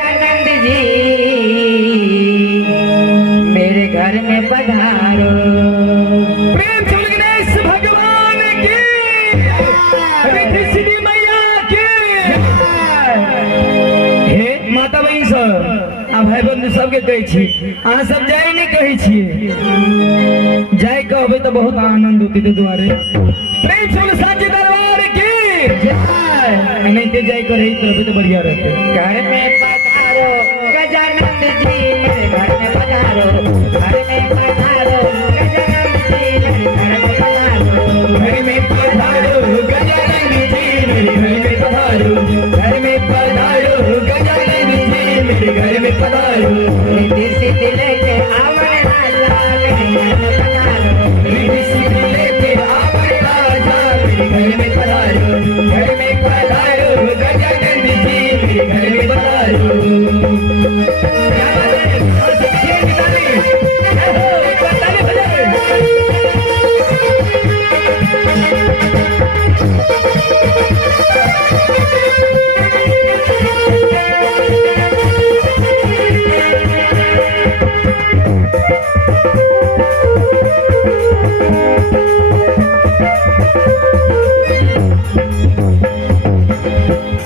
गजानंद जी मेरे घर में पधारो। प्रेम से गणेश भगवान की, रिद्धि सिद्धि मैया की। हे माता बहन सब आ भाई बंधु सबके कहै छी, अहाँ सब जाय नहीं कहै छियै, जाय कहबै तऽ बहुत आनंद होतै। ताहि दुआरे प्रेम से साचे दरबार की नहीं ते जाय कर रही तरफ तो बढ़िया रहते। घर में पधारो गजानंद जी मेरे घर में पधारो। घर में पधारो गजानंद जी मेरे घर में पधारो। घर में पधारो गजानंद जी मेरे घर में पधारो। घर में पधारो गजानंद जी मेरे घर में पधारो। रिद्धि सिद्धि लेके आवन राजा मेरे घर में पधारो। रिद्धि सिद्धि लेके आवन राजा मेरे घर में पधारो। घर में पधारो गजानंद जी मेरे घर में पधारो। क्या बात है? और सबसे ताली, जय हो, एक बार ताली बजाओ।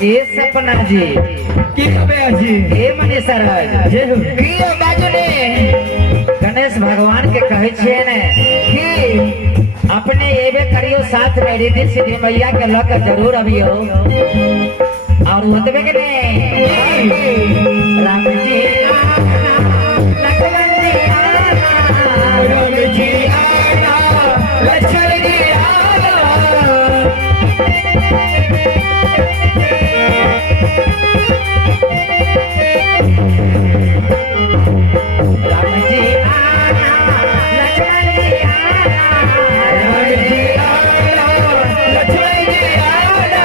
ये सपना जी की हमें अजी हे मनीषा राज जय हो। कियो बाजू ने गणेश भगवान के कहै छियै ने कि अपने एबे करियो साथ में रिद्धि सिद्धि मैया के लक जरूर अबियो। और ओतबे के ने राम जी लक्ष्मण जी राम जी आना, लक्ष्मण जी आना। राम जी आना लक्ष्मण जी आना। राम जी आना, लक्ष्मण जी आना।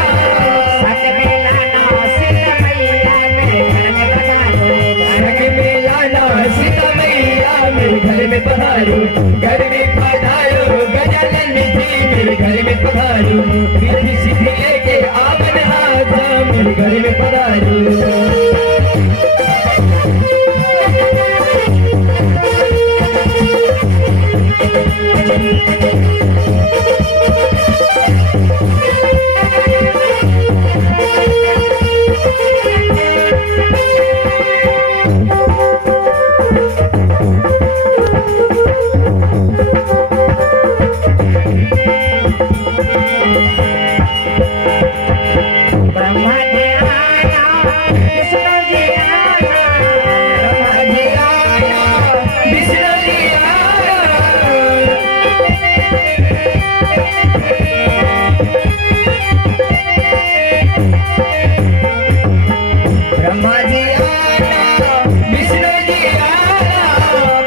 संग में लाना सीता मैया मेरे घर में पधारो। संग में लाना सीता मैया मेरे घर में पधारो। घर में पधारो गजानंद जी मेरे घर में पधारो। रिद्धि सिद्धि लेके आवन राजा मेरे घर में पधारो। ब्रह्मा जी आया विष्णु जी आया। ब्रह्मा जी आया, विष्णु जी आया। ब्रह्मा जी आया, विष्णु जी आया।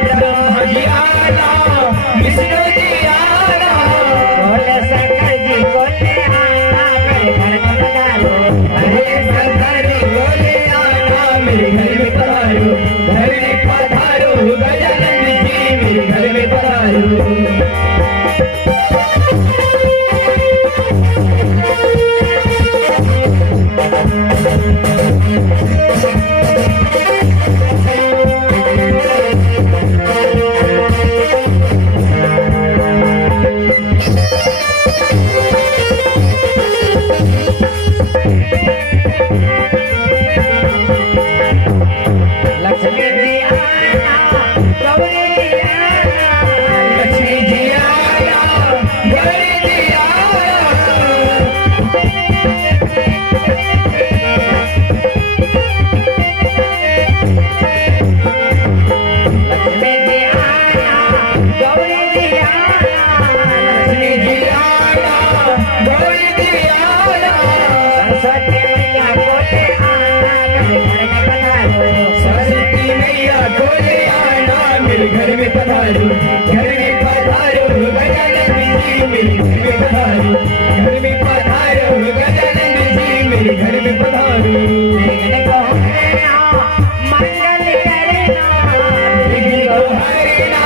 ब्रह्मा जी आया, विष्णु जी आया। बोले शंकर जी बोले आना मेरे घर में पधारो। हरे शंकर बोले आना मेरे घर में पधारो। घर में पधारो गजानंद जी मेरे घर में पधारो। लक्ष्मी जी आना गौरी जी आना। लक्ष्मी जी आया, गौरी जी आया। लक्ष्मी जी आना गौरी जी आना। लक्ष्मी जी आया, गौरी जी आया। सरस्वती मैया बोले आना मेरे घर में पधारो। सरस्वती मैया बोले आना मेरे घर में पधारो। घर में पधारो गजानंद जी मेरे घर में पधारो। घर में पधारो गजानंद जी मेरे घर में पधारो। विघ्न को हरना मंगल करना। विघ्न को हरना,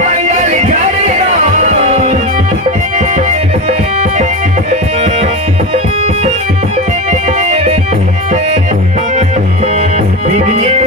मंगल करना। एक